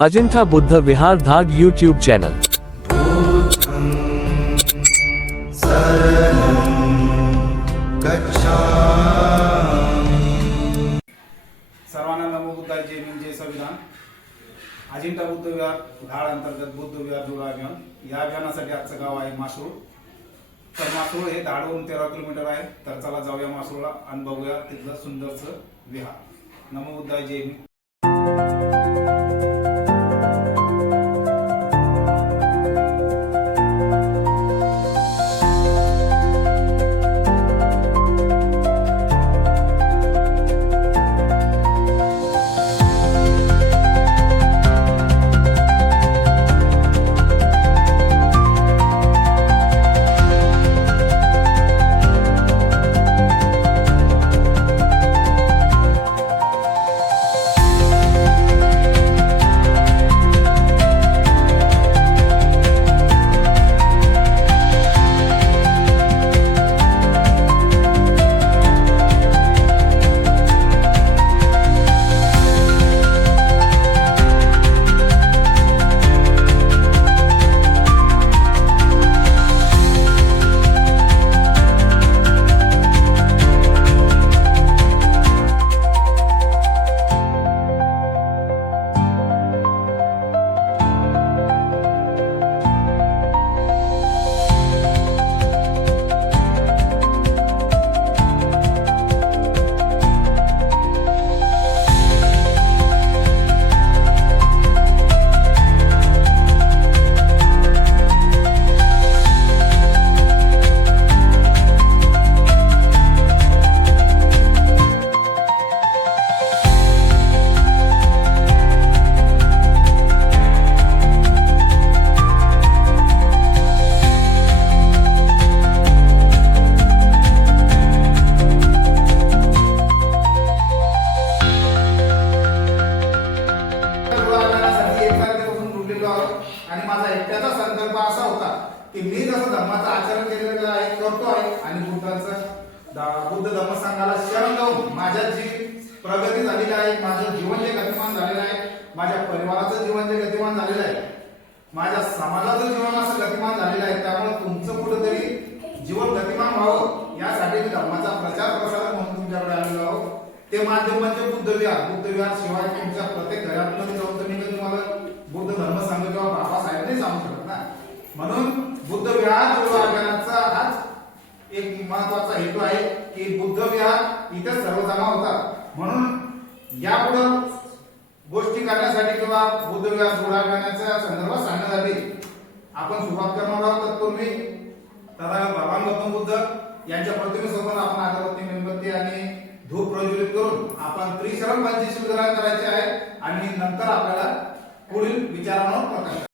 अजिंठा बुद्ध विहार धाग YouTube channel. सर्वांना नमो बुद्धाय, जय भीम, जय संविधान। अजिंठा बुद्ध विहार धाड अंतर्गत बुद्ध विहार जोडा अभियान, या अभियानासाठी आजचं गाव आहे मासरूळ। तर मासरूळ हे धाडवरून 13 किलोमीटर आहे। तर चला जाऊया मासरूळला आणि बघूया तिथलं सुंदरचं विहार। नमो बुद्धाय, जय भीम। आणि माझा एकट्याचा संकल्प असा होता की मी जसं धर्माचं आचरण केलेलं आहे, करतो आहे आणि बुद्ध धर्म संघाला शरण जाऊन माझ्या जी प्रगती झालेली आहे, माझं जीवन जे गतिमान झालेलं आहे, माझ्या परिवाराचं जीवन जे गतिमान झालेलं आहे, माझ्या समाजाचं जीवन असं गतिमान झालेलं आहे। त्यामुळे तुमचं कुठेतरी जीवन गतिमान व्हावं यासाठी मी धर्माचा प्रचार प्रसार म्हणून तुमच्याकडे आलेलो आहोत। ते माध्यम म्हणजे बुद्ध विहार शिवाय तुमच्या प्रत्येक घरामध्ये जाऊन तुम्ही तुम्हाला बुद्ध धर्म संघ किंवा बाबासाहेब नाही सांगू शकत ना। म्हणून बुद्ध विहार जोडा अभियानाचा हाच एक महत्वाचा हेतू आहे की बुद्ध विहार इथे सर्व जमा होतात। म्हणून यापुढे गोष्टी करण्यासाठी किंवा बुद्ध विहार जोडा अभियानाच्या संदर्भात सांगण्यासाठी आपण सुरुवात करणार आहोत। तत्पूर्वी तथागत भगवान गौतम बुद्ध यांच्या प्रतिमेसमोर आपण अगरबत्ती, मेणबत्ती आणि धूप प्रज्वलित करून आपण त्रिशरण पंचशील ग्रहण करायचे आहे आणि नंतर आपल्याला पुढील विचारांवर प्रकाश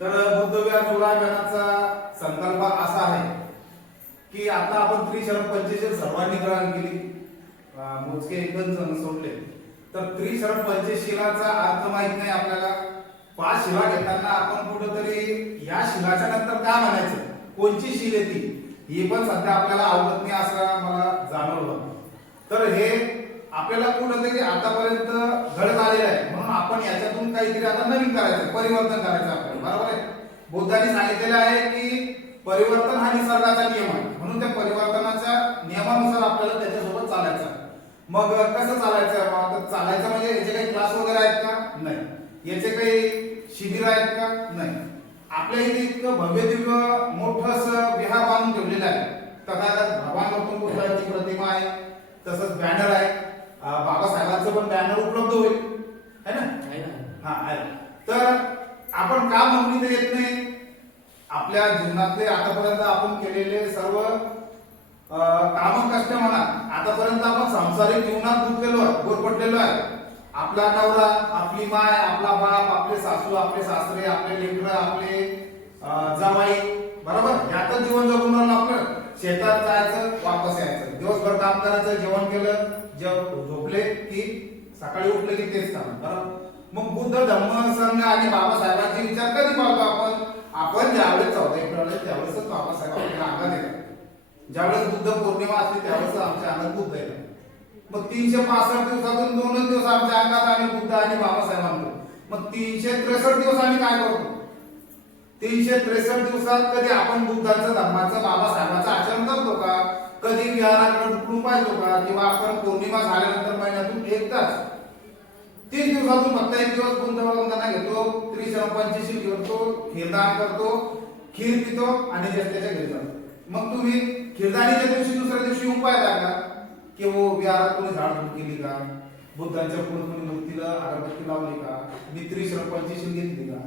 तर बुद्धविहार जुळाविहाराचा संकल्प असा आहे की आता आपण त्रिशरण पंचशील सर्वांनी ग्रहण केली, मोजके एकदम जण सोडले, तर त्रिशरण पंचशीलाचा अर्थ माहित नाही आपल्याला. 5 शिला घेताना आपण कुठेतरी या शिलाच्या नंतर काय म्हणायचं, कोणची शील येते हे पण सध्या आपल्याला अवगत नाही असं मला जाणवलं. तर हे आपल्याला कुठेतरी आतापर्यंत घडत आलेलं आहे, म्हणून आपण याच्यातून काहीतरी आता नवीन करायचं, परिवर्तन करायचं आपल्याला. बरोबर आहे. बुद्धांनी सांगितलेलं आहे की परिवर्तन हा निसर्गाचा नियम आहे, म्हणून त्या परिवर्तनाच्या नियमानुसार आपल्याला त्याच्यासोबत चालायचं. मग कसं चालायचं? आता चालायचं म्हणजे याचे काही क्लास वगैरे आहेत का? नाही. याचे काही शिबिर आहेत का? नाही. आपल्या इथे इतकं भव्य दिव्य मोठं असं विहार बांधून ठेवलेलं आहे. तथागत भगवान गौतम बुद्धांची प्रतिमा आहे, तसंच बॅनर आहे. बाबासाहेबांचं पण बॅनर उपलब्ध होईल, है ना? हा आहे. तर आपण का म्हणून इथे येत नाही? आपल्या जीवनातले आतापर्यंत आपण केलेले सर्व काम कष्ट म्हणा, आतापर्यंत आपण सांसारिक जीवनात गुंतलेलो आहे, गुरफटलेलो आहे. आपला नवरा, आपली माय, आपला बाप, आपले सासू, आपले सासरे, आपले लेकरं, आपले जावाई, बरोबर, यातच जीवन जगून राहिलं. आपलं शेतात जायचं, वापस यायचं, दिवसभर काम करायचं, जेवण केलं, झोपले की सकाळी उठले की तेच काम, बरोबर. मग बुद्ध धम्म संघ आणि बाबासाहेबांचे विचार कधी पाहतो आपण? आपण ज्यावेळेस 14 एप्रिल त्यावेळेस बाबासाहेब आपल्याला अंगात येतात. ज्यावेळेस बुद्ध पौर्णिमा असते त्यावेळेस आमच्या अंगात बुद्ध येतात. मग 365 दिवसातून 2 दिवस आमच्या अंगात आम्ही बुद्ध आणि बाबासाहेब आणतो. मग 363 दिवस आम्ही काय करतो? 363 दिवसात कधी आपण बुद्धाचं, धर्माचं, बाबासाहेबांचं आचरण करतो का? कधी विहाराकडे उठून पाहतो का? किंवा आपण पौर्णिमा झाल्यानंतर महिन्यातून 1 तास 30 दिवसातून फक्त 1 दिवस बुद्ध भगवंतांना घेतो, त्रिशरण पंचशील करतो, खीरदान करतो, खीर पितो आणि त्याच्या घरी जातो. मग तुम्ही खीरदानीच्या दिवशी दुसऱ्या दिवशी येऊन पाहता का की वो विहारात कोणी झाडझूड केली का? बुद्धांच्या पुढे मूर्तीला अगरबत्ती लावली का? मी त्रिशरण पंचशील घेतली का?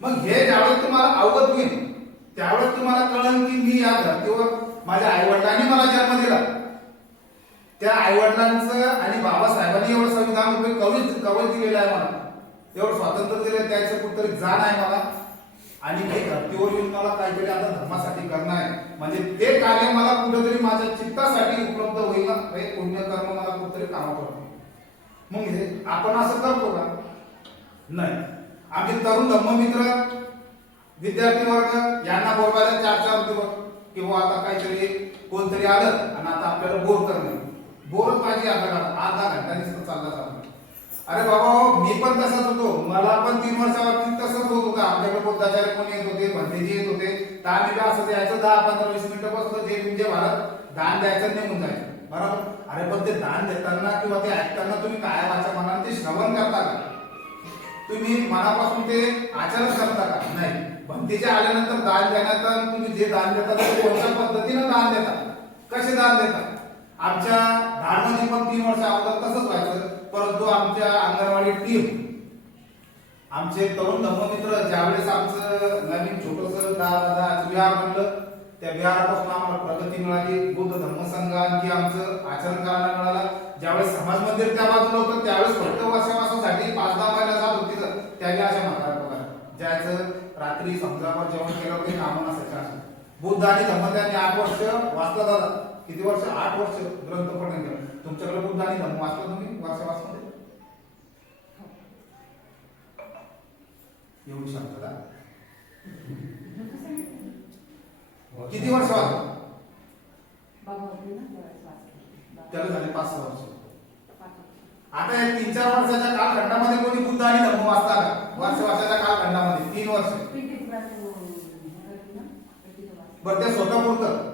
मग हे ज्यावेळेस तुम्हाला अवगत होईल त्यावेळेस तुम्हाला कळेल की मी या धर्तीवर माझ्या आई वडिलांनी मला जन्म दिला, त्या आई वडिलांचं आणि बाबासाहेबांनी एवढं संविधान रुपये कवच दिलेलं आहे मला, एवढं स्वातंत्र्य दिलं, त्याचं कुठतरी जाण आहे मला. आणि हे धर्तीवर येऊन मला काहीतरी आता धर्मासाठी करणं आहे, म्हणजे ते कार्य मला कुठेतरी माझ्या चित्तासाठी उपलब्ध होईल ना, हे पुण्यकर्म मला कुठेतरी काम करतो. मग हे आपण असं करतो का? नाही. आमचे तरुण धम्ममित्र, विद्यार्थी वर्ग यांना बोलवायला 4-4 दिवस किंवा आता काहीतरी कोणतरी आलं आणि आता आपल्याला बोर करणं, बोरच पाहिजे अर्धा घंटा नुसतं चालला चालला. अरे बाबा, मी पण तसाच होतो, मला पण 3 वर्षावरती तसंच होत होतं. आमच्याकडे बुद्धाचार्य कोणी येत होते, भंतेजी येत होते, तर आम्ही असं द्यायचं 10-15-20 मिनिटं बसलो, जे म्हणजे भारत दान द्यायचं निघून जायचं, बरोबर. अरे पण ते दान देताना किंवा ते ऐकताना तुम्ही काय वाचा मनाने ते श्रवण करता का? तुम्ही मनापासून ते आचरण करता का? नाही. भंतेचे आल्यानंतर दान देण्याचा तुम्ही जे दान देता ते कोणत्या पद्धतीने दान देता, कसे दान देता? आमच्या धाडमध्ये पण 3 वर्ष अगोदर तसंच व्हायचं, परंतु आमच्या अंगणवाडी टीम, आमचे तरुण धम्ममित्र ज्यावेळेस आमचं नवीन छोटंसं विहार बनलं, त्या विहारापासून आम्हाला प्रगती मिळाली, बुद्ध धम्मसंघ आणखी आमचं आचरण करायला मिळालं. ज्यावेळेस समाज मंदिर त्या बाजूला होतं त्यावेळेस फक्त वर्षावासासाठी 5-10 महिला जात होती, त्यावेळी अशा म्हाताऱ्या बघा ज्याचं रात्री समजा जेवण केलं ते कामं नसायचं. बुद्ध आणि धम्म त्यांनी 8 वर्ष वाचला. दादा किती वर्ष? 8 वर्ष ग्रंथ पठण केलं. तुमच्याकडे बुद्ध आणि धम्म वाचला तुम्ही वर्षावासमध्ये? येऊ शकता का? किती वर्ष वाचला? त्याला झाले 5-6 वर्ष. आता या 3-4 वर्षाच्या कालखंडामध्ये कोणी बुद्ध आणि धम्म वाचता का? वर्षाच्या कालखंडामध्ये 3 वर्ष. बरं, ते स्वतः पुरतं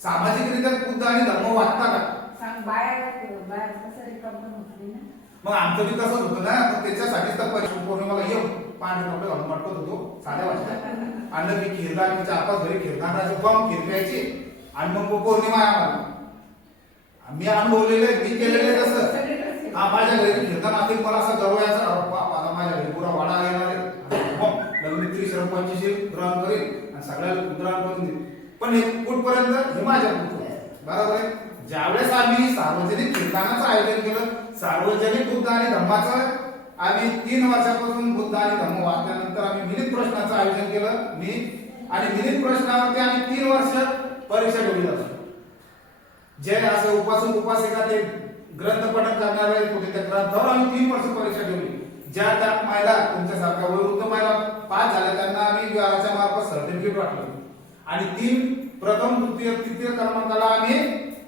सामाजिकरित्या बुद्ध आणि धर्म वाचता का? मग आमचं बी तसंच होतं ना, तर त्याच्यासाठीच तर पौर्णिमाला येऊ पांढरे कपडे घालून वाटत होतो साध्या वाजता, आणलं की खीरदान 4-5 घरी खीरदानाचं फॉर्म खीर प्यायची आणि मग पौर्णिमा आहे आम्हाला. मी अनुभवलेलं आहे, मी केलेलं तसं. माझ्या घरी खीरदान असेल मला असं गर्व यायचा, आता माझ्या घरी पुरा वाडा येणार आहे, मग लग्न त्रिशरण पंचशील ग्रहण करेल आणि सगळ्याला ग्रहण करून देईल. पण हे कुठपर्यंत? हे माझ्या बरोबर आहे. ज्यावेळेस आम्ही सार्वजनिक कीर्तनाचं आयोजन केलं, सार्वजनिक बुद्ध आणि धम्माचं, आम्ही 3 वर्षापासून बुद्ध आणि धम्म वाचल्यानंतर आम्ही मिलित प्रश्नाचं आयोजन केलं मी, आणि मिलिंद प्रश्नावरती आम्ही 3 वर्ष परीक्षा ठेवली जातो. जे असं उपासिका ते ग्रंथ पठण करणारे होते त्या ग्रंथावर आम्ही 3 वर्ष परीक्षा ठेवली. ज्या त्या महिला तुमच्यासारख्या वयोवृद्ध महिला पास झाल्या त्यांना आम्ही विहाराच्या मार्फत सर्टिफिकेट वाटलं, आणि 3 प्रथम द्वितीय तृतीय क्रमांकाला आम्ही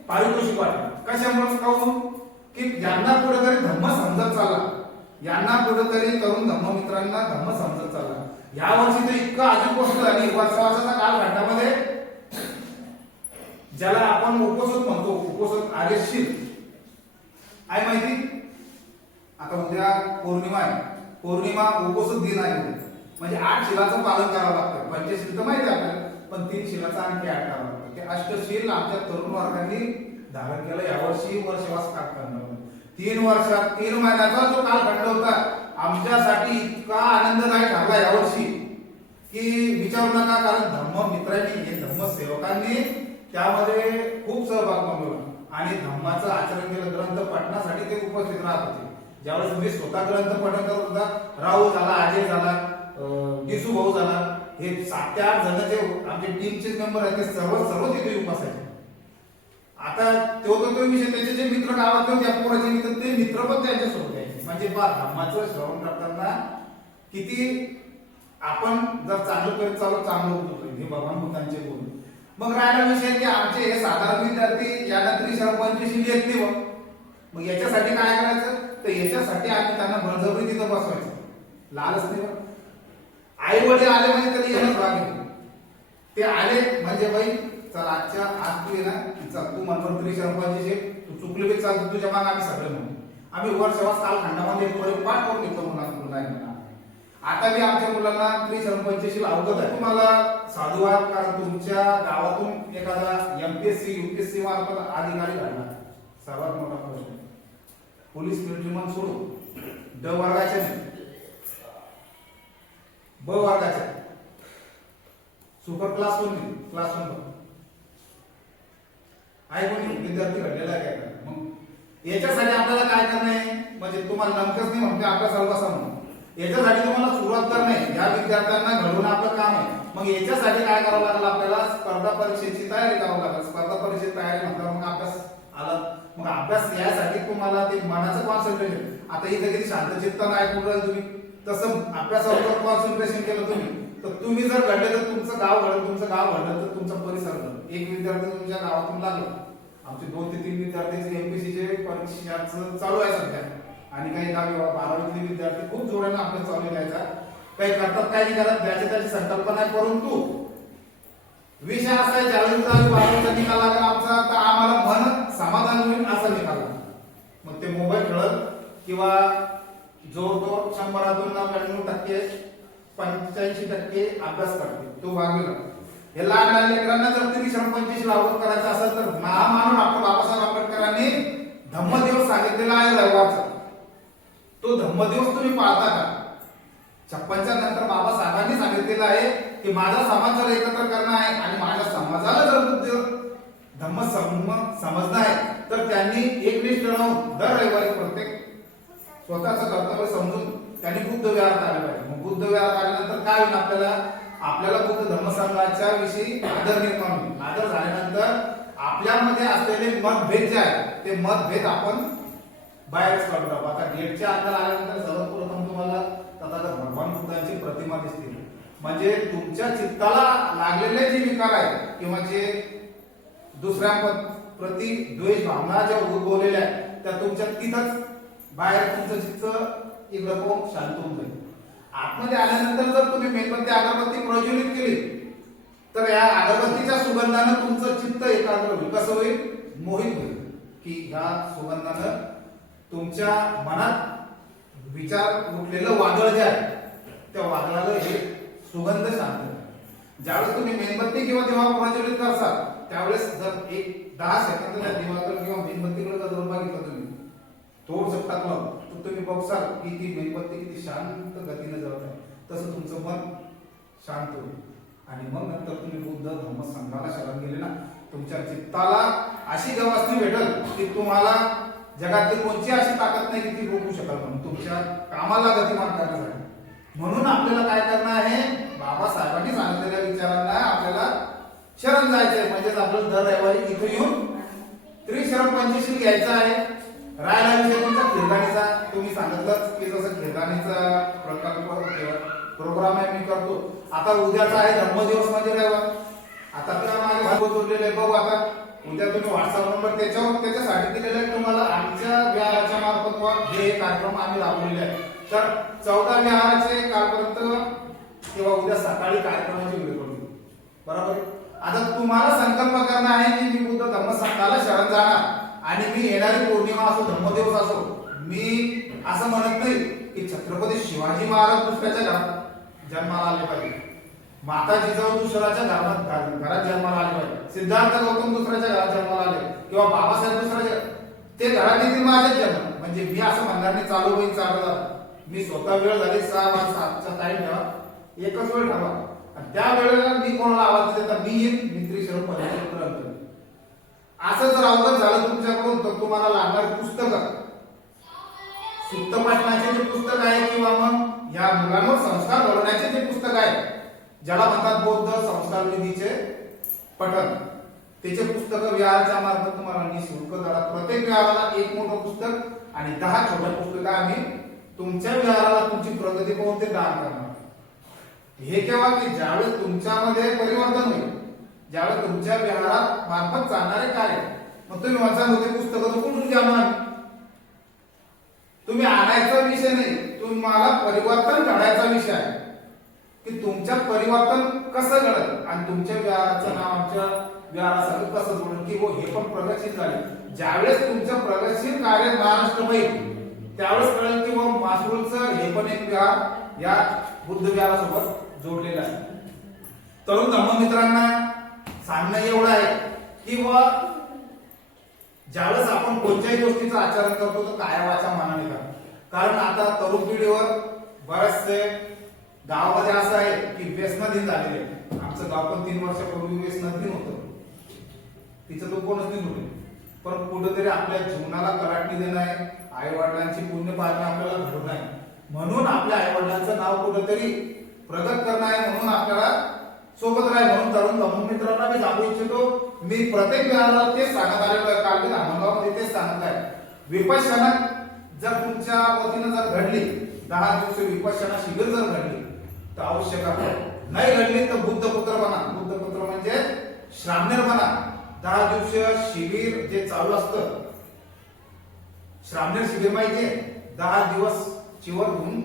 पारितोषिक वाटलं. कशामुळे कहून की यांना कुठेतरी धम्म समजत चालला, यांना कुठेतरी तरुण धम्म मित्रांना धम्म समजत चालला. या वर्षी तर इतकं अजून गोष्ट झाली वर्षाच्या कालखंडामध्ये, ज्याला आपण उपसोत म्हणतो, उपसोत आर्यशील आहे माहिती. आता उद्या पौर्णिमा आहे, पौर्णिमा उपसोत दिन आहे, म्हणजे 8 शिलाचं पालन करावं लागतं. पंचशील तर माहिती आहे आपल्याला, पण 3 शिलाचं आणखी 8 करावं लागतं. ते अष्टशील आमच्या तरुण वर्गांनी धारण केलं यावर्षी वर्षवास कालखंडामध्ये. 3 वर्षात 3 महिन्याचा जो कालखंड होता आमच्यासाठी इतका आनंददायी ठरला यावर्षी की विचारू नका. कारण धम्म मित्रांनी हे धम्म सेवकांनी त्यामध्ये खूप सहभाग नोंदवला आणि धम्माचं आचरण केलं. ग्रंथ पठणासाठी ते उपस्थित राहत होते. ज्यावेळेस तुम्ही स्वतः ग्रंथ पठण करत होता, राहुल झाला, अजय झाला, दिसू भाऊ झाला, हे 7 ते 8 जण जे आमचे टीमचे मेंबर आहेत ते सर्व तिथे उपस्थित. आता तो विषय त्याचे जे मित्र गावातले होते पोराचे मित्र, ते मित्र पण त्यांच्यासोबत यायचे. म्हणजे बा धम्माचं श्रवण करताना किती आपण जर चांगलं करत चालू चांगलं होतो हे भगवान बुद्धांचे बोल. मग राहिला विषय की आमचे हे साधारण विद्यार्थी यांना 30-35 येत नाही. मग याच्यासाठी काय करायचं, तर याच्यासाठी आम्ही त्यांना बळजबरी तिथं बसवायचं. लालच नाही, आई वडील आले म्हणजे कधी येणंच भाग. ते आले म्हणजे बाई चल आजच्या आज तू ये ना, चल तू म्हणतो 30-35 तू चुकले बी चाल, तुझ्या माग आम्ही सगळे म्हणून आम्ही वर्षवास कालखंडामध्ये पाठ करून घेतो मुलांना. आता बी आमच्या मुलांना 30-35 अवगत आहे. तुम्हाला साधुवाद, कारण तुमच्या गावातून एखादा MPSC UPSC मार्फत अधिकारी घडला. सर्वात मोठा प्रश्न पोलीस मिलिटरी मन सोडून ड वर्गाचे नाही, ब वर्गाचे सुपर क्लास कोणी क्लास 1 आहे कोणी विद्यार्थी घडलेला आहे काय. मग याच्यासाठी आपल्याला काय करणे, म्हणजे तुम्हाला नमकच नाही म्हणते आपल्या सर्वसा म्हणून याच्यासाठी तुम्हाला सुरुवात करणे, या विद्यार्थ्यांना घडवणं आपलं काम आहे. मग याच्यासाठी काय करावं लागेल, आपल्याला स्पर्धा परीक्षेची तयारी करावं लागेल. स्पर्धा परीक्षेची तयारी म्हटल्यावर मग अभ्यास आला. मग अभ्यास यासाठी तुम्हाला ते मनाचं कॉन्सन्ट्रेशन, आता इथे किती शांतचित्त नाही कुठं तुम्ही तसं अभ्यासावर कॉन्सन्ट्रेशन केलं तुम्ही, तर तुम्ही जर घडले तर तुमचं गाव घडलं, तुमचं गाव घडलं तर तुमचा परिसर घडलं. एक विद्यार्थी तुमच्या गावातून लागला, आमचे 2 ते 3 विद्यार्थी MPSCचे परीक्षाचं चालू आहे सध्या, आणि काही 10वी-12वीतले विद्यार्थी खूप जोराने अभ्यास चालू द्यायचा. काही करतात काही नाही करत, त्याची त्याची संकल्पना आहे. परंतु विषय असा आहे, ज्यावेळी 10वी-12वीचा निकाल लागला आमचा, तर आम्हाला मन समाधान होईल असा निकाल. मग ते मोबाईल खेळत किंवा जो 100तून 99% 85% अभ्यास करते तो भागलेला. हे लहान लहान लेकरांना जर 30-35 लावत करायचं असेल तर महामानव डॉक्टर बाबासाहेब आंबेडकरांनी धम्मदिवस सांगितलेला आहे रविवारचा. तो धम्मदिवस तुम्ही पाळता का? 56च्या नंतर बाबासाहेबांनी सांगितलेलं आहे की माझा समाज जर एकत्र करणं आहे आणि माझ्या समाजाला जर धम्म समजणं आहे, तर त्यांनी एकनिष्ठ राहून दर रविवारी प्रत्येक स्वतःचं कर्तव्य समजून त्यांनी बुद्ध विहारात आले पाहिजे. मग बुद्ध विहारात आल्यानंतर काय होईल, आपल्याला बुद्ध धम्मसंघाच्या विषयी आदर निर्माण होईल. आदर झाल्यानंतर आपल्यामध्ये असलेले मतभेद जे आहे ते मतभेद आपण बाहेरच काढतो. आता गेटच्या आत आल्यानंतर सर्वप्रथम तुम्हाला तथागत भगवान बुद्धांची प्रतिमा दिसते. म्हणजे तुमच्या चित्ताला लागलेले जे विकार आहेत किंवा जे दुसऱ्या प्रति द्वेष भावना ज्या उद्भवलेल्या आहेत त्या तुमच्या तिथंच बाहेर तुमचं चित्त इकडं पाहून शांत होऊन जाईल. आतमध्ये आल्यानंतर जर तुम्ही मेणबत्ती अगरबत्ती प्रज्वलित केली तर या अगरबत्तीच्या सुगंधानं तुमचं चित्त एकाग्र होईल. कसं होईल? मोहित होईल की ह्या सुगंधानं तुमच्या मनात विचार उठलेलं वादळ जे आहे त्या वादळाला हे सुगंध शांत होईल. ज्यावेळेस तुम्ही मेणबत्ती किंवा दिवा प्रज्वलित करसाल त्यावेळेस जर 10 सेकंद त्या दिवाकडे किंवा मेणबत्तीकडे जर बघितलं तुम्ही थोडंसं टाकलं तर तुम्ही बघसाल की ती मेणबत्ती किती शांत गतीने जळत आहे. तसं तुमचं मन शांत होईल आणि मग नंतर तुम्ही बुद्ध धम्म संघाला शरण गेले ना, तुमच्या चित्ताला अशी गवासनी भेटल की तुम्हाला जगातील कोणती अशी ताकद नाही की ती रोखू शकाल म्हणून तुमच्या कामाला गतिमान करण्यासाठी. म्हणून आपल्याला काय करणं आहे, जायचंय, म्हणजेच आपलं दर रविवारी इथे येऊन त्रिशरण पंचशील घ्यायचं आहे. राहायला विषय तुमचा खिरदाणीचा, तुम्ही सांगितलं की जसं खिरदाणीचा प्रकल्प प्रोग्राम आहे मी करतो. आता उद्याचा आहे धर्मदिवस म्हणजे रविवार. आता आपल्याला माझे भाग जोडलेले आहे, बघू आता उद्या तुम्ही व्हॉट्सअप नंबर त्याच्यासाठी दिलेला आहे तुम्हाला. आमच्या विहाराच्या मार्फत हे कार्यक्रम आम्ही राबवलेले आहे. तर 14 विहाराचे कालपर्यंत किंवा उद्या सकाळी कार्यक्रमाची वेळ पडली, बरोबर. आता तुम्हाला संकल्प करणं आहे की मी बुद्ध धम्म संघाला शरण जाणार आणि मी येणारी पौर्णिमा असो धम्मदिवस असो, मी असं म्हणत नाही की छत्रपती शिवाजी महाराज दुसऱ्याच्या घरात जन्माला आले पाहिजे, माता जिजाऊ दुसऱ्याच्या घरात जन्माला आले पाहिजे, सिद्धार्थ गौतम दुसऱ्याच्या घरात जन्माला आले किंवा बाबासाहेब दुसऱ्याच्या, ते घरात येतील माझ्याच जन्म. म्हणजे मी असं म्हणणार नाही चालू होईल चालू. मी स्वतः वेळ झाली 6:07चा टाइम ठेवा, एकच वेळ ठेवा आणि त्या वेळेला मी कोणाला आवाज देता मी येईल. मी त्रिशरण पंचशील असं जर अवगत झालं तुमच्याकडून तर तुम्हाला लागणार पुस्तक सुप्त पाठनाचे जे पुस्तक आहे किंवा मग या मुलांवर संस्कार घडवण्याचे जे पुस्तक आहे, ज्याला म्हणतात बौद्ध संस्कार निधीचे पठण, त्याचे पुस्तक विहाराच्या मार्फत तुम्हाला निःशुल्क दरात प्रत्येक विहाराला एक मोठं पुस्तक आणि 10 छोट्या पुस्तकं आम्ही तुमच्या विहाराला तुमची प्रगती पाहून ते दान करणार. हे केव्हा की ज्यावेळेस तुमच्यामध्ये परिवर्तन होईल, ज्यावेळेस तुमच्या विहारात मार्फत चालणारे कार्य. मग तुम्ही वाचा होते पुस्तकं तर कुठून घ्या, तुम्ही आणायचा विषय नाही, तुम्हाला परिवर्तन घडायचा विषय आहे की तुमच्या परिवर्तन कसं घडत आणि तुमच्या विहाराचं नाव आमच्या विहारासाठी कसं जोडलं की हो हे पण प्रगतशील झाले. ज्यावेळेस तुमचं प्रगतशील कार्य महाराष्ट्र होईल त्यावेळेस कळेल की हो मासरूळचं हे पण एक विहार या बुद्ध विहारासोबत जोडलेलं आहे. तरुण धम्ममित्रांना सांगणं एवढं आहे की ज्यावेळेस आपण कोणत्याही गोष्टीचं आचरण करतो तर कायावाच्या मनाने करा. कारण आता तरुण पिढीवर बरेचसे गावामध्ये असं आहे की व्यसनाधीन झालेले. आमचं गाव पण 3 वर्षापूर्वी व्यसनाधीन होतं, तिचं तो कोणच नाही होते. पण कुठेतरी आपल्या जीवनाला कलाटणी देणं आहे, आई वडिलांची पुण्य पालने आपल्याला घडवणं आहे, म्हणून आपल्या आई वडिलांचं नाव कुठेतरी प्रगत करणं आहे, म्हणून आपल्याला सोबत राहील. म्हणून तरुण धम्ममित्रांना मी सांगू इच्छितो, मी प्रत्येक वेळेला तेच सांगत आलेलो आहे, काल मी धामणगावमध्ये तेच सांगत आहे. विपश्यना जर तुमच्या वतीनं जर घडली, 10 दिवस विपश्यना शिबिर जर घडली तर अवश्य करा. नाही घडली तर बुद्धपुत्र बना. बुद्धपुत्र म्हणजे श्रामणेर बना. 10 दिवसीय शिबिर जे चालू असतं, श्रामणेर शिबिर माहितीये, 10 दिवस चिवर घेऊन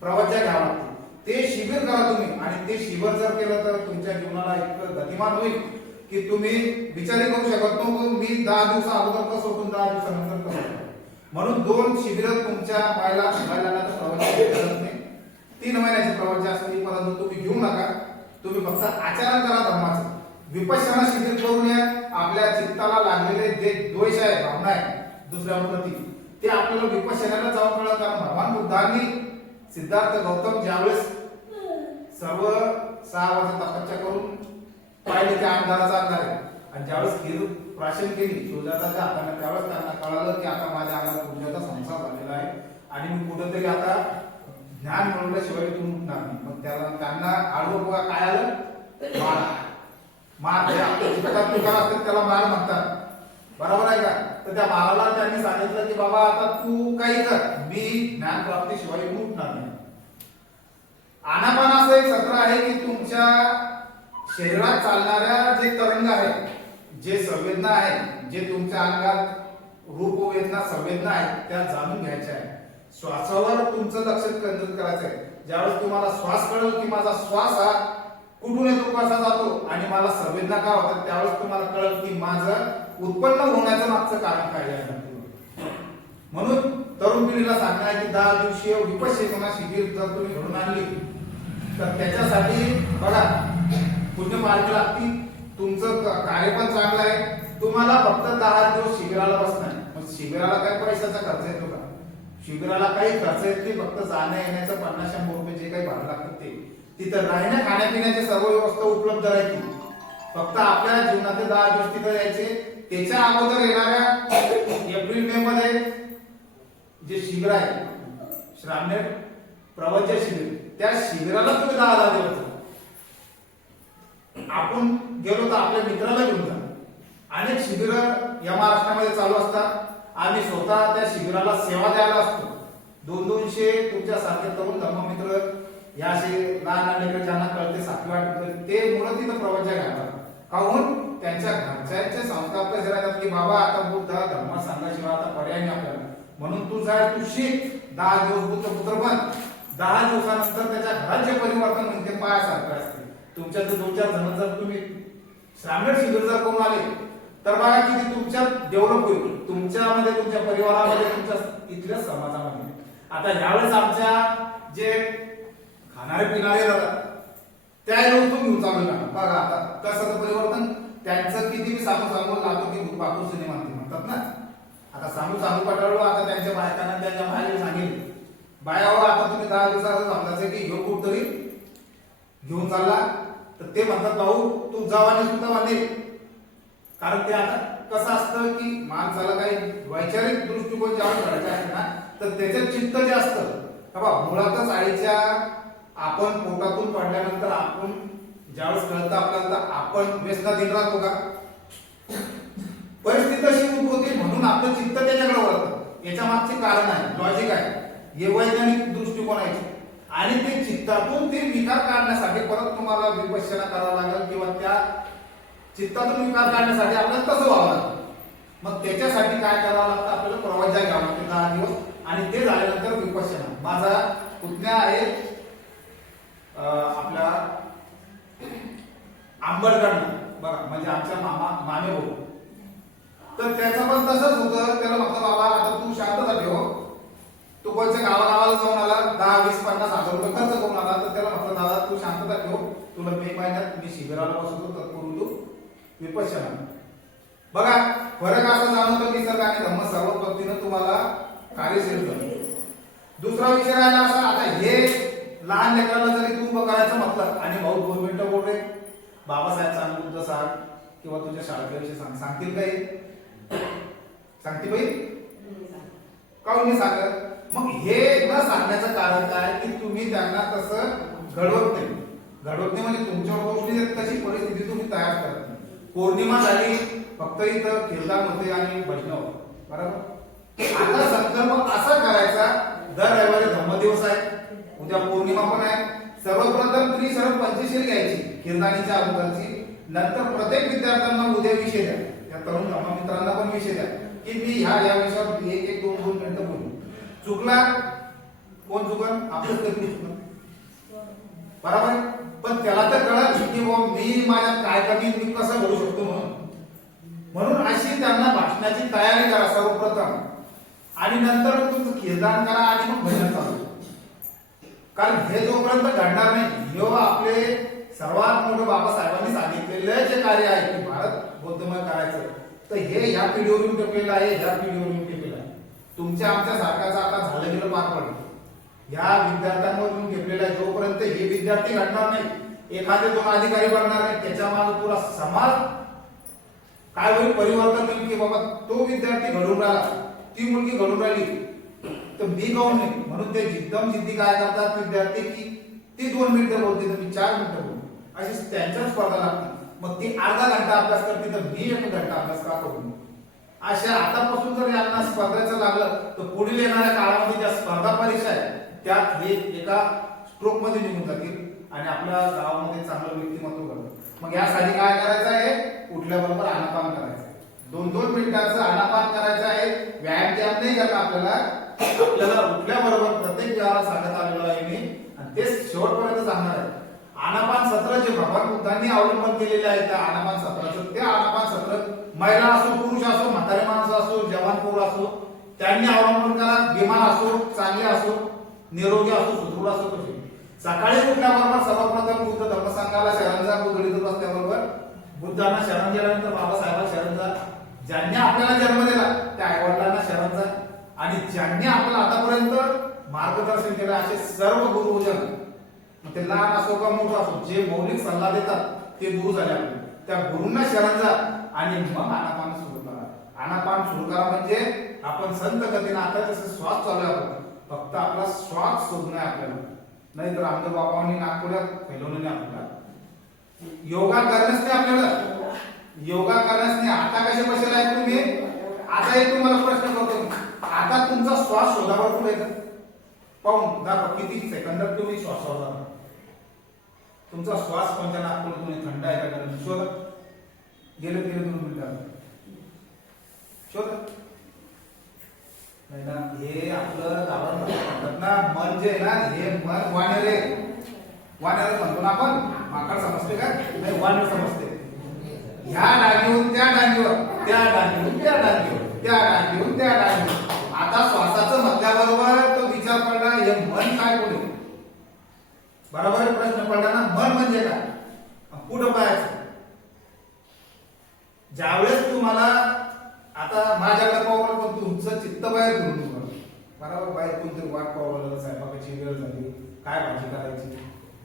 प्रवचन घ्यावं लागते. ते शिबिर करा तुम्ही आणि ते शिबिर जर केलं तर तुमच्या जीवनाला इतकं गतिमान होईल की तुम्ही विचारही करू शकत नव्हतो मी 10 दिवसा अगोदर कसं होतो 10 दिवसानंतर कसं. म्हणून 2 शिबिर तुमच्या पायला शिकायला प्रवचन नाही. 3 महिन्याचे प्रवचन असते परंतु तुम्ही घेऊ नका. तुम्ही फक्त आचरण करा धर्माचं. विपश्यना शिबिर करून या. आपल्या चित्ताला लागलेले जे द्वेष आहे, भावना आहे दुसऱ्याप्रती, ते आपल्याला विपश्यनाला जाऊन कळत. कारण भगवान बुद्धांनी सिद्धार्थ गौतम ज्यावेळेस सर्व 6 वर्ष तपस्या करून पाहिले की अंधाराचा अंधार आहे आणि ज्यावेळेस खीर प्राशन केली सुजाताच्या हाताने, त्यावेळेस त्यांना कळालं की आता माझ्या अंगात ऊर्जाचा संसार झालेला आहे आणि मी कुठेतरी आता ज्ञान मिळवल्याशिवाय तू उठणार नाही. मग त्यांना आडवं बघा काय आलं, मार जे आपल्या चिकटात तुकार असतात त्याला मार म्हणतात, बरोबर आहे का. तर त्या माराला त्यांनी सांगितलं की बाबा आता तू काही कर, मी ज्ञान प्राप्तीशिवाय उठणार नाही. आनापान असं एक सत्र आहे की तुमच्या शरीरात चालणाऱ्या जे तरंग आहेत, जे संवेदना आहेत, जे तुमच्या अंगात रूप वेदना संवेदना आहेत त्या जाणून घ्यायच्या आहेत. श्वासावर तुमचं लक्ष केंद्रित करायचं आहे. ज्यावेळेस तुम्हाला श्वास कळेल की माझा श्वास हा कुठून येतो कसा जातो आणि मला संवेदना का होतात, त्यावेळेस तुम्हाला कळेल की माझं उत्पन्न होण्याचं मागचं कारण काय आहे. म्हणून तरुण पिढीला सांगणं आहे की 10 दिवसीय विपश्यना शिबिर जर तुम्ही घडून आणली तर त्याच्यासाठी बघा पुण्य मार्ग लागतील. तुमचं कार्य पण चांगलं आहे. तुम्हाला फक्त 10 दिवस शिबिराला बसणार. मग शिबिराला काय पैशाचा खर्च येतो का? शिबिराला काही खर्च येत नाही, फक्त जाण्या येण्याचं 50-100 रुपये जे काही भाडं लागतं ते. तिथं राहण्या खाण्यापिण्याची सर्व व्यवस्था उपलब्ध राहते. फक्त आपल्या जीवनाचे 10 दिवस तिथं यायचे. त्याच्या अगोदर येणाऱ्या एप्रिल-मे मध्ये जे शिबिर आहे श्रामणेर प्रवचन शिबिर, त्या शिबिराला तुम्ही 10 दिवस आपण गेलो तर आपल्या मित्राला घेऊन जा. अनेक शिबिर या महाराष्ट्रामध्ये चालू असतात. आम्ही स्वतः त्या शिबिराला सेवा द्यायला असतो. 200 तुमच्या सारखे तरुण धम्ममित्र या असे लहान लेकरं ज्यांना कळते 7वी 8वी ते मुलं तिथं प्रवचन घ्यायला काहून त्यांच्या घरच्यांचे संस्कार कसे राहतात की बाबा आता बुद्ध धर्म सांगाशिवाय आता पर्याय नाही आपल्याला, म्हणून तू जाय तू शिक 10 दिवस बुद्ध पुत्र बन. 10 दिवसानंतर त्याच्या घराचे परिवर्तन म्हणजे पायासारखं असते. तुमच्या 2-4 जण जर तुम्ही श्रामीण शिबिर जर करून आले तर बघा किती तुमच्यात डेव्हलप होईल, तुमच्यामध्ये तुमच्या परिवारामध्ये तुमच्या इथल्या समाजामध्ये. आता यावेळेस आमच्या जे खाणारे पिणारे राहतात त्या लोक घेऊन चालू नका. बघा आता कसं परिवर्तन त्यांचं किती मी सांगून लावतो की बापू सिनेमा म्हणतात ना. आता सांगू पटाळू आता त्यांच्या बायकांना त्यांच्या बाहेर सांगेल बायावर आता तुम्ही 10 दिवसाचं समजायचं की ह्यो कुठतरी घेऊन चालला तर ते म्हणतात भाऊ तू जाऊ आणि सुद्धा वांदे. कारण ते आता कसं असतं की माणसाला काही वैचारिक दृष्टिकोन जेव्हा करायचा आहे ना तर त्याचं चित्त जे असतं बाबा मुळातच आईच्या आपण पोटातून पडल्यानंतर आपण ज्यावेळेस कळतं आपल्याला तर आपण व्यसनाधीन राहतो का. परिस्थिती अशी उद्भवते म्हणून आपलं चित्त त्याच्याकडे वळतं. याच्या मागचे कारण आहे, लॉजिक आहे, हे वैज्ञानिक दृष्टिकोन आहे. आणि ते चित्तातून ते विकार काढण्यासाठी परत तुम्हाला विपश्यना करावं लागेल किंवा त्या चित्तातून विकार काढण्यासाठी आपल्याला कसं व्हावं लागतं. मग त्याच्यासाठी काय करावं लागतं आपल्याला प्रवचन घ्यावं लागतं 10 दिवस आणि ते झाल्यानंतर विपश्यना. माझा पुतण्या आहे आपल्या आंबडकडनं बघा म्हणजे आमच्या मामे भाऊ, तर त्याचं पण तसंच होतं. त्याला म्हटलं बाबा आता तू शांतता ठेव, तू कोणत्या गावागावाला जाऊन आला 10, 20, 50 हजार रुपये खर्च करून आला तर त्याला म्हटलं दादा तू शांतता ठेव, तुला मे महिन्यात मी शिबिराला बसवतो तत्पूर्वी तू विपश्यना. बघा फरक असा जाणवतो की निसर्ग आणि धम्म सर्व पद्धतीनं तुम्हाला कार्यशील करतो. दुसरा विषय राहिला असा आता हे लहान लेकराला जरी तू उभं करायचं म्हटलं आणि भाऊ 2 मिनिटं बोल रे बाबासाहेब सांग बुद्ध सांग किंवा तुझ्या शाळेच्या विषयी सांगतील काही सांगते बाई काऊन नाही सांगत. मग हे न सांगण्याचं कारण काय की तुम्ही त्यांना तसं घडवत नाही म्हणजे तुमच्यावर गोष्टी तशी परिस्थिती तुम्ही तयार करत नाही. पौर्णिमा झाली फक्त इथं कीर्तन होते आणि भजन होतं बरोबर. आता संकल्प असा करायचा दर रविवारी धम्मदिवस आहे, उद्या पौर्णिमा पण आहे. सर्वप्रथम त्रिशरण पंचशील घ्यायची कीर्तनाच्या अगोदरची, नंतर प्रत्येक विद्यार्थ्यांना उद्या विषय द्या, त्या तरुण धम्ममित्रांना पण विषय द्या की मी ह्या विषयावर 1-1, 2-2 मिनिटं बोलू. चुकला कोण चुकन आपलं तरी चुकलं बरोबर. पण त्याला तर कळत की मी माझ्यात काय कमी मी कसं बोलू शकतो म्हणून अशी त्यांना भाषणाची तयारी करा सर्वप्रथम आणि नंतर तुमचं कीर्तन करा आणि मग भजन चालू. कारण हे जोपर्यंत घडणार नाही जेव्हा आपले सर्वात मोठं बाबासाहेबांनी सांगितलेलं जे कार्य आहे की भारत बौद्धमय करायचं तर हे ह्या पिढीवर येऊन टिकलेलं आहे, ह्या पिढीवर येऊन टिकलेलं आहे. तुमच्या आमच्या सारखाचं आता झालं गेलं पार पडलं ह्या विद्यार्थ्यांवर येऊन टिकलेलं आहे. जोपर्यंत हे विद्यार्थी घडणार नाही, एखादे 2 अधिकारी बनणार नाही, त्याच्या मागे पुरा समाज काय होईल परिवर्तन होईल की बाबा तो विद्यार्थी घडून राहिला, ती मुलगी घडून राहिली तर मी गाऊन नाही. म्हणून ते जिद्दी काय करतात विद्यार्थी की ती 2 मिनिटं बोलते तर मी 4 मिनिटं बोलतो अशी त्यांच्या स्पर्धा लागते. मग ती अर्धा घंटा अभ्यास करते तर मी 1 घंटा अभ्यास का करू. अशा आतापासून जर यांना स्पर्धाचं लागलं तर पुढील येणाऱ्या काळामध्ये ज्या स्पर्धा परीक्षा आहेत त्यात हे एका स्ट्रोक मध्ये निघून जातील आणि आपल्या गावामध्ये चांगलं व्यक्तिमत्व घडतं. मग यासाठी काय करायचं आहे, उठल्याबरोबर आनापान करायचं आहे. 2-2 मिनिटाचं आनापान करायचं आहे. व्यायाम त्यात नाही करता आपल्याला उठल्याबरोबर प्रत्येक वेळाला सांगत आलेलो आहे मी आणि ते शेवटपर्यंत सांगणार आहे. आनापान सत्र जे भगवान बुद्धांनी अवलंबन केलेले आहे त्या आनापान सत्राचं, ते आनापान सत्र महिला असो पुरुष असो म्हातारे माणसं असो जवान पोर असो त्यांनी अवलंबन करा. बिमार असो चांगले असो निरोगी असो सुदृढ असो कसे. सकाळी उठल्याबरोबर सर्वप्रथम बुद्ध धम्मसंघाला शरण जा. बुद्धडीत बसल्याबरोबर बुद्धांना शरण गेल्यानंतर बाबासाहेबांना शरण जा. ज्यांनी आपल्याला जन्म दिला त्या आईवडिलांना शरण जा आणि ज्यांनी आपल्याला आतापर्यंत मार्गदर्शन केलं असे सर्व गुरुजन ते लहान असो का मोठं असो जे मौलिक सल्ला देतात ते गुरु झाले आपले त्या गुरूंना शरण जा आणि मग आनापान सुरू करा. आनापान सुरू करा म्हणजे आपण संत गतीने आता जसं श्वास चालू आहे फक्त आपला श्वास सोडणं आहे आपल्याला, नाहीतर आमच्या बाबांनी नागपुरात फैलवलं नाही आपल्याला. योगा करण्यास नाही आपल्याला, योगा करण्यास नाही. आता कसे बसेल आहे तुम्ही? आता एक तुम्हाला प्रश्न करतो, आता तुमचा श्वास शोधावर कुठे येतो पाहून दाखवा. किती सेकंदात तुम्ही श्वास शोधा. तुमचा श्वास कोणत्या नाकपुडीतून तुम्ही थंड आहे का गरम शोधा. गेले 2 मिनिटात शोधा. नाही ना, हे आपलं गावात म्हणतात ना, मन जे आहे ना, हे मन वानेरे म्हणतो ना आपण. माकड समजते का? नाही, वानर समजते. ह्या डागीहून त्या डागीवर, त्या डागीहून त्या डागीवर, त्या डागीहून त्या डागीवर. आता श्वासाचं म्हटल्याबरोबर तो विचार पडला, हे मन काय पुढे. बरोबर प्रश्न पडला ना, मन म्हणजे काय, कुठं पाहायचं. ज्यावेळेस तुम्हाला आता माझ्याकडे पाहावं पण तुमचं चित्त बाहेर घेऊन बरोबर, बाहेर कोणतरी वाट पाहावं, स्वयंपाकाची वेळ झाली, काय भाजी करायची,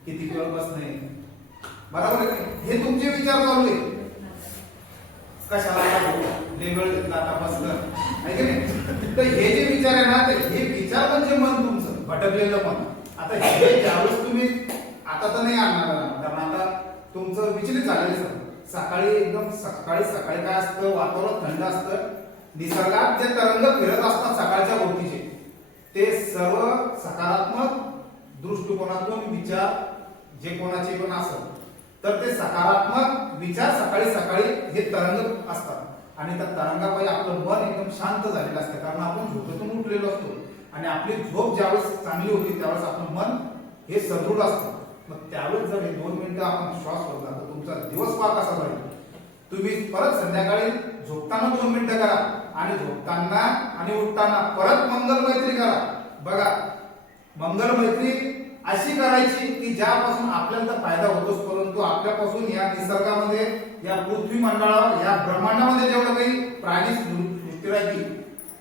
किती वेळ बसणे, बरोबर आहे. हे तुमचे विचार चालू आहे. कशाला वेळ घेतला आता बसलं आहे की नाही. तर हे जे विचार आहे ना, हे विचार म्हणजे मन तुमचं भटकलेलं मन. आता हे ज्यावेळेस तुम्ही आता तर नाही आणणार, कारण आता तुमचं विचलित झालेलं. सकाळी एकदम सकाळी काय असतं, वातावरण थंड असतं, निसर्गात जे तरंग फिरत असतात सकाळच्या भोवतीचे, ते सर्व सकारात्मक दृष्टिकोनातून विचार जे कोणाचे पण असत, तर ते सकारात्मक विचार सकाळी हे तरंग असतात. आणि त्या तरंगापायी आपलं मन एकदम शांत झालेलं असतं, कारण आपण झोपेतून उठलेलो असतो. आणि आपली झोप ज्यावेळेस चांगली होती त्यावेळेस आपलं मन हे सदृढ असतं. मग त्यावेळेस जर हे 2 मिनिटं आपण श्वास सोडला तर तुमचा दिवस पहा कसा जाईल. तुम्ही परत संध्याकाळी झोपताना 2 मिनिटं करा, आणि झोपताना आणि उठताना परत मंगल मैत्री करा. बघा, मंगल मैत्री अशी करायची की ज्यापासून आपल्याला तर फायदा होतोच, परंतु आपल्यापासून या निसर्गामध्ये, या पृथ्वी मंडळावर, या ब्रह्मांडामध्ये जेवढं काही प्राणी सृष्टी राहते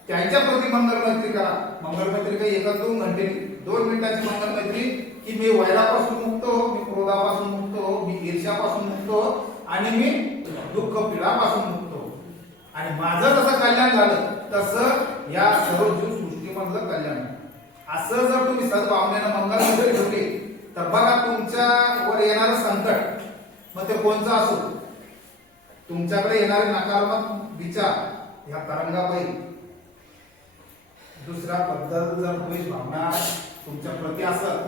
त्यांच्या प्रती मंगल मैत्री करा. मंगल मैत्री काही 1-2 घंटे, 2 मिनिटाची मंगल मैत्री की मी वैरापासून मुक्त हो, मी क्रोधापासून मुक्त हो, मी ईर्ष्यापासून मुक्त हो, आणि मी दुःख पीडापासून मुक्त हो. आणि माझं जसं कल्याण झालं तसं या सर्व जीव सृष्टीमधलं कल्याण. असं जर तुम्ही सद्भावनेनं मंगल मैत्री ठेवली तर बघा, तुमच्यावर येणारं संकट, मग ते कोणचं असो, तुमच्याकडे येणारे नकारात्मक विचार या तरंगापायी, दुसऱ्याबद्दल जर द्वेष भावना तुमच्या प्रती असत,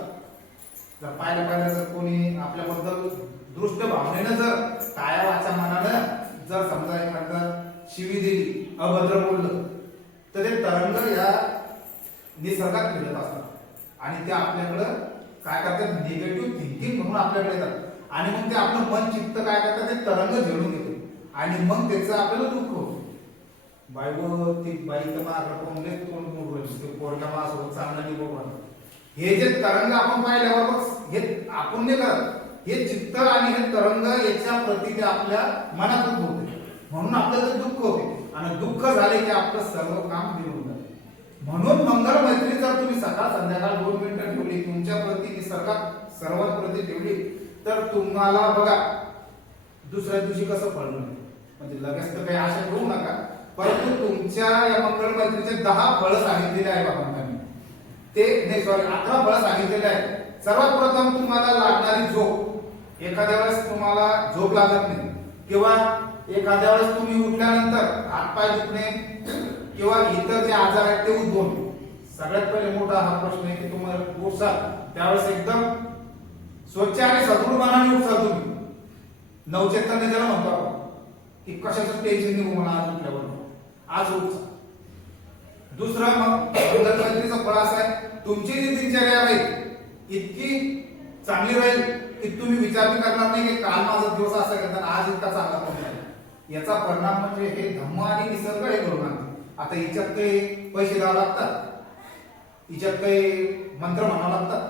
जर पाहिलं जर कोणी आपल्याबद्दल दृष्ट भावनेनं जर काया वाचा मनानं जर समजा एखादं शिवी दिली, अभद्र बोललं, तर ते तरंग या निसर्गात फिरत असतात. आणि ते आपल्याकडं काय करतात, निगेटिव्ह थिंकिंग म्हणून आपल्याकडे येतात. आणि मग ते आपलं मन चित्त काय करतात, ते तरंग झेडून घेते, आणि मग त्याचं आपल्याला दुःख होतं. बायको ती बाई तर मागं कोंबले तोंड मोडलं, ते पोरटा मासोबत चांगला निघून. हे जे तरंग आपण पाहिल्यावर हे आपण नाही करत, हे चित्त आणि हे तरंग याच्या प्रती ते आपल्या मनातून होते, म्हणून आपल्याला दुःख होते. आणि दुःख झाले की आपलं सर्व काम बिघडून जाते. म्हणून मंगल मैत्री जर तुम्ही सकाळ संध्याकाळ 2 मिनिटं ठेवली, तुमच्या प्रती निसर्गात सर्वात प्रती ठेवली, तर तुम्हाला बघा दुसऱ्या दिवशी कसं फळ मिळेल. म्हणजे लगेच तर काही आशा ठेवू नका, परंतु तुमच्या या मंगल मैत्रीचे 10 फळ सांगितलेले आहे भगवंतांनी. ते नाही, सॉरी, 11 फळ सांगितलेले आहे. सर्वात प्रथम तुम्हाला लागणारी झोप. एखाद्या वेळेस तुम्हाला झोप लागत नाही, किंवा एखाद्या वेळेस तुम्ही उठल्यानंतर हातपाय दुखणे किंवा इतर जे आजार आहेत ते उद्भवणे. सगळ्यात पहिले मोठा हा प्रश्न आहे की तुम्हाला उठसाल त्यावेळेस एकदम स्वच्छ आणि सदृढ मनाने उठसाल तुम्ही. नवचैतन्य त्याला म्हणतो आपण, की कशाचं टेन्शन निघू म्हणा, आज उठल्यावर आज उठसा. दुसरं मग मंगल मैत्रीचं फळ असं आहे, तुमची जी दिनचर्या राहील इतकी चांगली राहील की तुम्ही विचार करणार नाही की काल माझा दिवस असा करताना आज इतका चांगला पण नाही. याचा परिणाम म्हणजे हे धम्म आणि निसर्ग हे घडून आणते. आता हिच्यात काही पैसे द्यावे लागतात, हिच्यात काही मंत्र म्हणावं लागतात.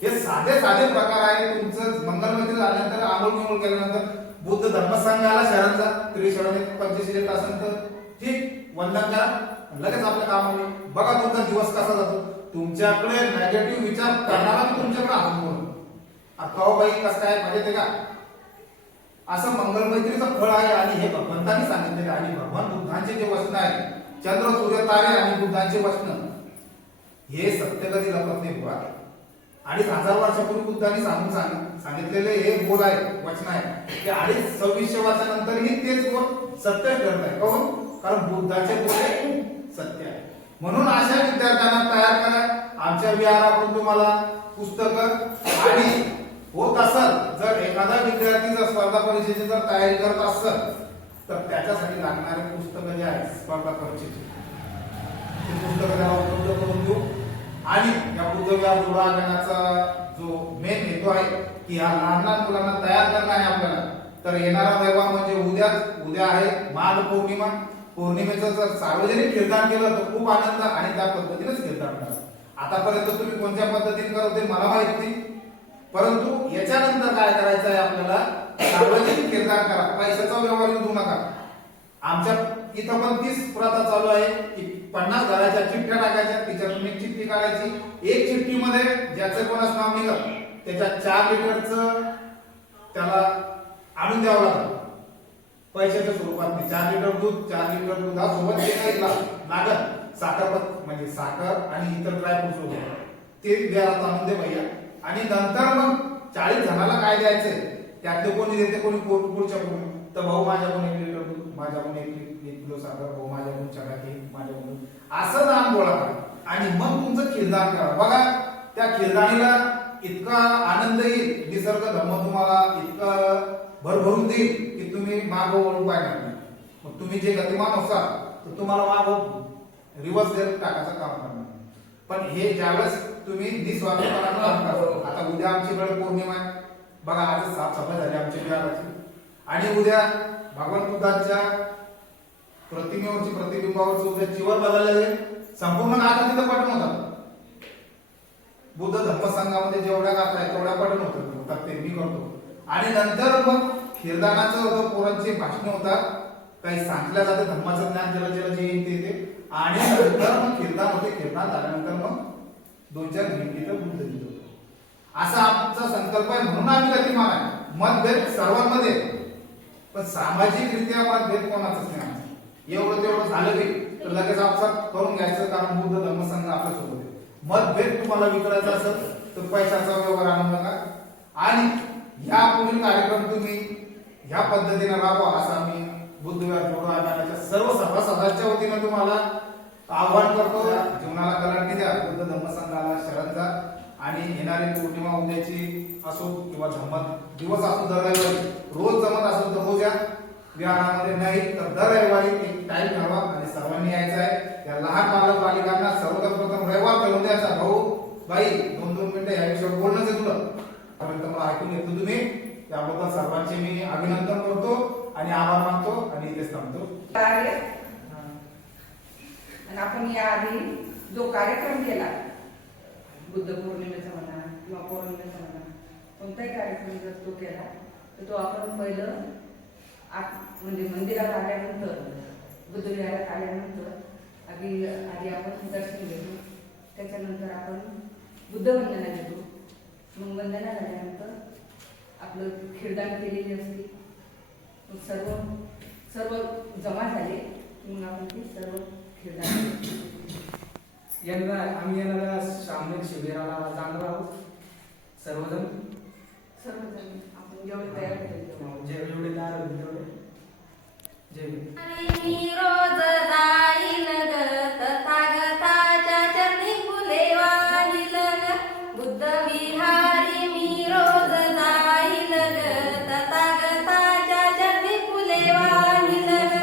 हे साधे प्रकार आहे. तुमचं मंगल मैत्री झाल्यानंतर आंघोळ निवड केल्यानंतर बुद्ध धर्मसंघाला शरण जा, त्रिशरण 45 तास ठीक वंदन करा, लगेच आपल्या कामाने बघा तुमचा दिवस कसा जातो. तुमच्याकडे नेगेटिव्ह विचार करणारा मी तुमच्याकडे हात बोलून अकाव बाई कसं काय म्हणजे का, असं मंगल मैत्रीचं फळ आहे. आणि हे भगवंतांनी सांगितलेलं. आणि भगवान बुद्धांचे जे वचन आहे, चंद्र सूर्य तारे आणि बुद्धांचे वचन, हे सत्य कधी लपत नाही बुवा. 2,500 वर्षापूर्वी बुद्धांनी सांगितलेले हे बोल आहे, वचन आहे ते 2600 वर्षानंतरही तेच बोल सत्य ठरत आहे. काहून? कारण बुद्धाचे बोल सत्य आहे. म्हणून अशा विद्यार्थ्यांना तयार करा. आमच्या विहाराकडून तुम्हाला पुस्तकं आणि होत असेल जर एखादा विद्यार्थी जर स्पर्धा परीक्षेची जर तयारी करत असेल तर त्याच्यासाठी लागणारे पुस्तकं जे आहेत स्पर्धा परीक्षेची ते पुस्तकं त्याला उपलब्ध करून देऊ. आणि या बुद्ध विहार जोडा अभियानाचा जो मेन हेतू आहे की या लहान लहान मुलांना तयार करणं आहे आपल्याला. तर येणारा रविवार म्हणजे उद्या आहे माघ पौर्णिमा. पौर्णिमेचं जर सार्वजनिक कीर्तन केलं तर खूप आनंद आणि त्या पद्धतीनेच कीर्तन करा. आतापर्यंत तुम्ही कोणत्या पद्धतीने करत होते मला माहित नाही, परंतु याच्यानंतर काय करायचं आहे आपल्याला सार्वजनिक कीर्तन करा. पैशाचा व्यवहार घेऊ नका. आमच्या इथं पण तीच प्रथा चालू आहे की 50 घराच्या चिठ्ठ्या टाकायच्या, तिच्यातून एक चिठ्ठी काढायची. एक चिठ्ठीमध्ये ज्याचं कोणाच नाव निघत त्याच्या 4 लिटरचं त्याला आणून द्यावं लागतं पैशाच्या स्वरूपात. 4 लिटर दूध 4 लिटर दुधासोबत जे काही लागत साखर म्हणजे साखर आणि इतर ड्रायफ्रूट सोबत ते द्यायला आणून दे भैया. आणि नंतर मग 40 जणांना काय द्यायचंय त्यातले कोणी देते कोणी पुढच्या कोणी. तर भाऊ माझ्याकडून 1 लिटर दूध, माझ्याकडून 1 किलो साखर, भाऊ माझ्याकडून चगाती, माझ्याकडून असं नाम गोळा करा आणि मग तुमचं कीर्तन करा. बघा त्या कीर्तनाला इतका आनंद येईल, निसर्ग धर्म तुम्हाला इतकं भरभरून देईल की तुम्ही मागं वळून पाहणार नाही. मग तुम्ही जे गतिमान असाल तर तुम्हाला मागं रिवर्स टाकायचं काम करणार. पण हे ज्यावेळेस तुम्ही निस्वार्थपणाने काम करा. आता उद्या आमच्याकडे पौर्णिमा आहे बघा, आज साफसफाई झाली आमच्या विहाराची आणि उद्या भगवान बुद्धांच्या प्रतिमेवरची प्रतिबिंबावरची उद्या चिवर बदललेले संपूर्ण गाथा तिथं पठण होतात. बुद्ध धर्मसंघामध्ये जेवढ्या गाथा आहेत तेवढ्या पठण होतात ते मी करतो. आणि नंतर मग कीर्तनाचं होतं, पोरांचे भाषण होतात, काही सांगितलं जातं धर्माचं ज्ञान ज्याला ज्याला जे येते आणि नंतर मग कीर्तन होते. कीर्तन झाल्यानंतर मग 2-4 घंटे बुद्ध दिलं. असा आमचा संकल्प आहे. म्हणून आम्ही गतिमान आहे. मतभेद सर्वांमध्ये पण सामाजिकरित्या मतभेद कोणाचाच नाही. एवढं तेवढं झालं की तर लगेच आपसात करून घ्यायचं, कारण बुद्ध धर्मसंघ आपल्या सोबत आहे. मतभेद तुम्हाला विकरायचा असेल तर पैशाचा व्यवहार आणू नका. आणि ह्या पुढील कार्यक्रम तुम्ही ह्या पद्धतीने राबवा असं आम्ही बुद्ध विहार जोडो अभियानाच्या सर्व सभासदांच्या वतीने तुम्हाला आव्हान करतो. जीवनाला कलांटी द्या, बुद्ध धर्मसंघाला शरण जा आणि येणारी पौर्णिमा उद्याची असो किंवा धम्म दिवस असो दर रविवारी रोज जमत असेल तर रोज या विहारामध्ये, नाही तर दर रविवारी एक टाइम ठरवा आणि सर्वांनी यायचं आहे. या लहान बालक बालिकांना सर्वप्रथम रविवार ठरवून द्यायचा. भाऊ बाई 2-2 मिनिटं या विषयावर बोलणंच आहे तुला पर्यंत मला ऐकून घेतलं तुम्ही, त्याबद्दल सर्वांचे मी अभिनंदन करतो आणि आभार मानतो आणि इथेच थांबतो. आणि आपण याआधी जो कार्यक्रम केला बुद्ध पौर्णिमेचा म्हणा किंवा पौर्णिमेचा म्हणा कोणताही कार्यक्रम जर तो केला तर तो आपण पहिलं म्हणजे मंदिरात आल्यानंतर बुद्ध विहारात आल्यानंतर आधी आपण दर्शन घेतो. त्याच्यानंतर आपण बुद्ध वंदना घेतो. मग वंदना झाल्यानंतर आपलं खिरदान केलेली असते. मग सर्व जमा झाले मग आपण ते सर्व खिरदान आम्ही येणाऱ्या सामूहिक शिबिराला जाणार आहोत. सर्वजण आपण जेवढे तयार केले जेवढे तयार होते तेवढे मी रोज जाईल ग तथागताच्या चरणी फुले वाहिल ग. बुद्ध विहारी मी रोज जाईल ग तथागताच्या चरणी फुले वाहिल ग.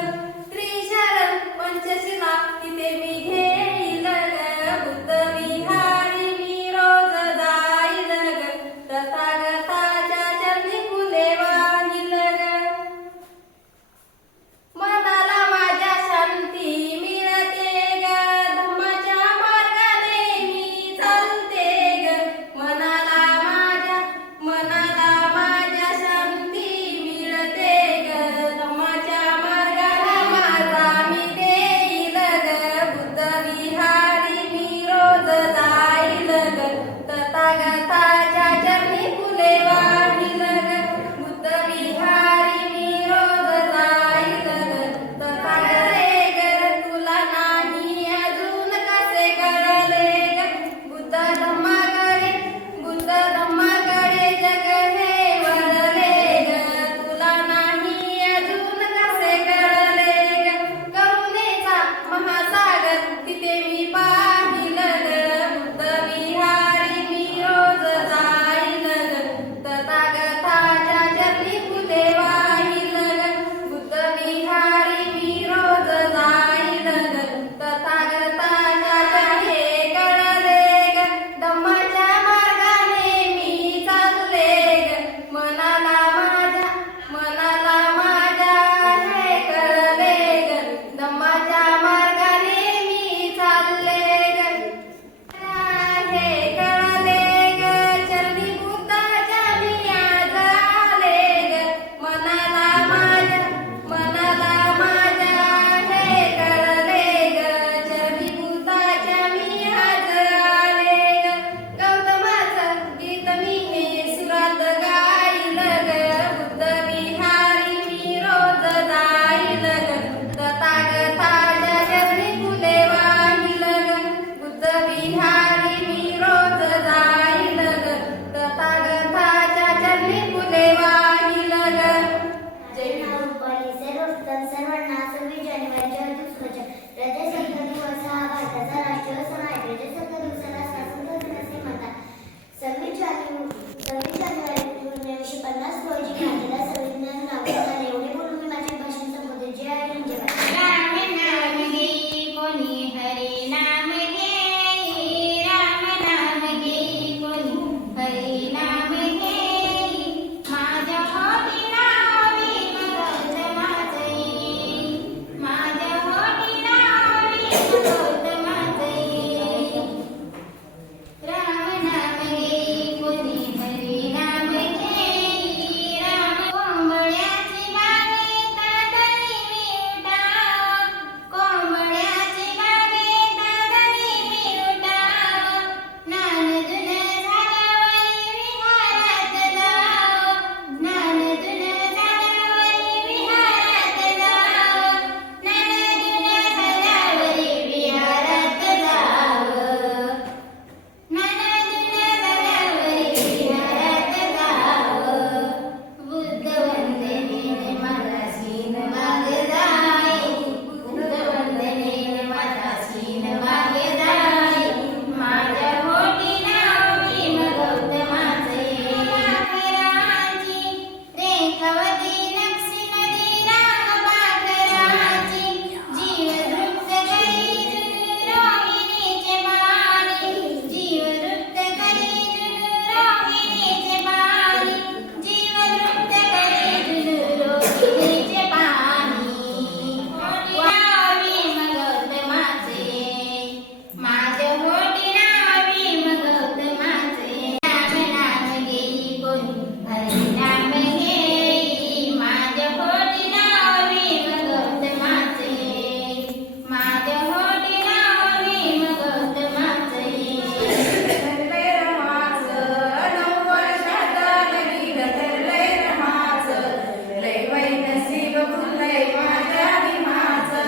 त्रिशरण पंचशिला तिथे मी घेईल ग. बुद्ध विहारी मी रोज जाईल ग तथागताच्या चरणी फुले वाहिल ग. मनाला प्रजासत्ताक दिवस हा भारताचा राष्ट्रीय सण आहे. प्रजासत्ताक दिवसाला स्वातंत्र्य दिन असे म्हणतात. 26 जानेवारी 1950 रोजी भारताला संविधान लागू झाले. एवढे बोलून मी माझ्या भाषण संपवते. जय हिंद, जय भारत. राम नाम घे कोणी हरी नाम घे, राम नाम घे कोणी हरी नाम घे. माझ्या होती नावी गौतमाचे, माझ्या होती नावी गौतमाचे. राम नाम घे कोणी हरी नाम घे, राम. कोंबड्याची बागे तातडी मी उठाव, कोंबड्याची बागे तातडी मी उठाव. नानदुन झाल्यावरी विहारात जाव, नानदुन झाल्यावरी विहारात जाव, नानदुन झाल्यावरी विहारात जाव, नानदुन झाल्यावरी विहारात जाव. बुद्ध वंदनेने माझा सीन मागे जाई, बुद्ध वंदनेने माझा सीन मागे जाई. माझ्या होटी नाव भीम गौतमाचे. पाखरांची रेखावती नक्षी नदी राम पाखरांची. जीवदृप्त करी जुनू रोहिणीचे पाणी, जीवदृप्त करी जुनू रोहिणीचे पाणी, जीवदृप्त करी जुनू रोहिणीचे पाणी. नाव भीम गौतमाचे, माझ्या होटी नाव भीम गौतमाचे. राम नाम घेई कोणी हरी नाम घेई, माझ्या होटी नाव भीम गौतमाचे, माझ्या होटी नाव भीम गौतमाचे. धरलंय रमाचं 9 वर्षात लगीन, धरलंय रमाचं. लय बाई नशीब खुललंय माझ्या भीमाचं,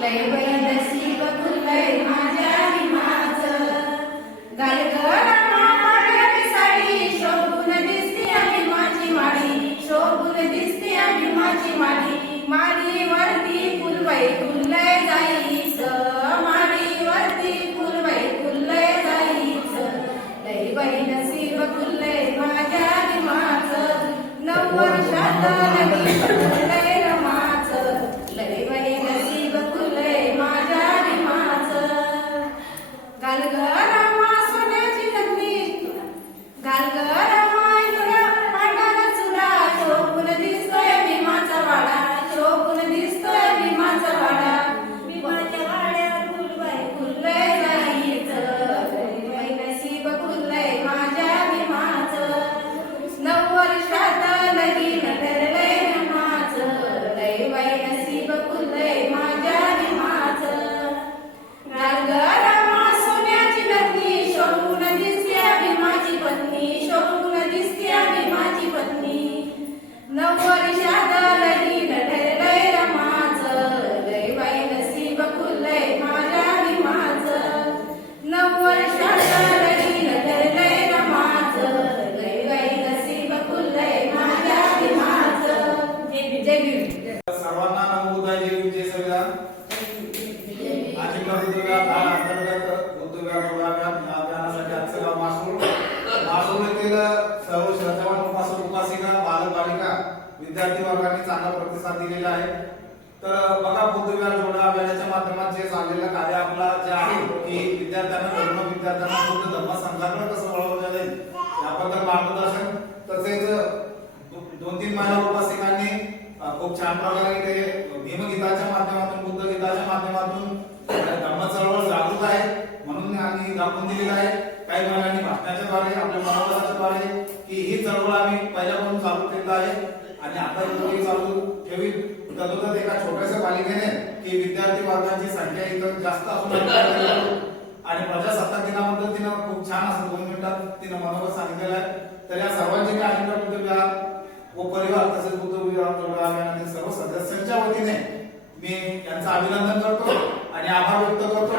लय बाई नशीब खुललंय माझ्या भीमाचं. घाल गं रमा पांढरी साडी, शोभून दिसते भीमाची माडी, शोभून दिसते भीमाची माडी. माडीवरती फुलबाई खुललंय जाईचं, माडीवरती फुलबाई खुललंय जाईचं. लय बाई नशीब खुललंय माझ्या भीमाचं, 9 वर्षात लगीन, धरलंय रमाचं. लय बाई नशीब खुललंय माझ्या भीमाचं. घाल गं रमा सोन्याची नथनी, घाल गं रमा इकडं पांढरा चुडा, शोभून दिसतोय भीमाचा वाडा, शोभून दिसतोय भीमाचा वाडा. भीमाच्या वाड्यात फुलबाई खुललंय जाईचं, लय बाई नशीब खुललंय माझ्या भीमाचं. 9 वर्षात लगीन, धरलंय रमाचं. लय बाई नशीब खुललंय माझ्या भीमाचं. घाल गं रमा सोन्याची नथनी, शोभून दिसते भीमाची पत्नी, शोभून दिसते भीमाची पत्नी. 9 वर्षात लगीन, धरलंय रमाचं. लय बाई नशीब खुललंय माझ्या भीमाचं. 9 वर्षात लगीन, धरलंय रमाचं. लय बाई नशीब खुललंय माझ्या भीमाचं. जय भीम. सर्वांना नमोबुद्धाय, जय भीम, जय संविधान. आजच्या बुद्धविहार अंतर्गत बुद्धविहार प्रोग्राम या अभियानासाठी आजचं गाव मासूर. मासूर येथील सर्व श्रद्धावान उपासक उपासिका, बालक बालिका, विद्यार्थी वर्गाने चांगला प्रतिसाद दिलेला आहे. तर बघा, बुद्धविहार जोडा अभियानाच्या माध्यमात जे चाललेलं कार्य आपला जे आहे की विद्यार्थ्यांना तरुण विद्यार्थ्यांना बुद्ध धम्म संघाकडे कसं वळवलं जाईल याबद्दल मार्गदर्शन, तसेच 2-3 महिला उपासिकांनी खूप छान प्रकारे ते भीमगीताच्या माध्यमातून, बुद्ध गीताच्या माध्यमातून धम्म चळवळ जागृत आहे म्हणून आम्ही दाखवून दिलेलं आहे. काही महिलांनी भाषणाच्या द्वारे, आपल्या मनोगताच्या द्वारे की ही चळवळ आम्ही पहिल्यापासून चालू केलं आहे आणि आता ही चालू ठेवी. तदुपरी एका छोट्याशा बालिकेने की विद्यार्थी वर्गाची संख्या इथं जास्त असून आणि प्रजासत्ताक दिनाबद्दल तिनं खूप छान असं 2 मिनिटात तिनं मनोगत सांगितलेलं आहे. तर या सर्वांचे मी आजच्या बुद्धविहार व परिवार तसेच बुद्धविहार जोडा अभियानातील सर्व सदस्यांच्या वतीने मी यांचं अभिनंदन करतो आणि आभार व्यक्त करतो.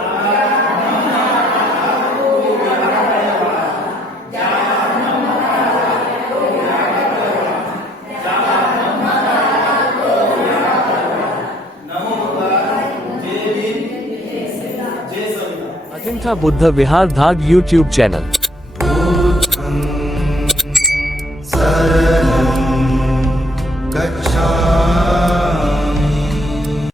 नमो बुद्धाय. वैकुंठ बुद्ध विहार धाग यूट्यूब चॅनल. गच्छामि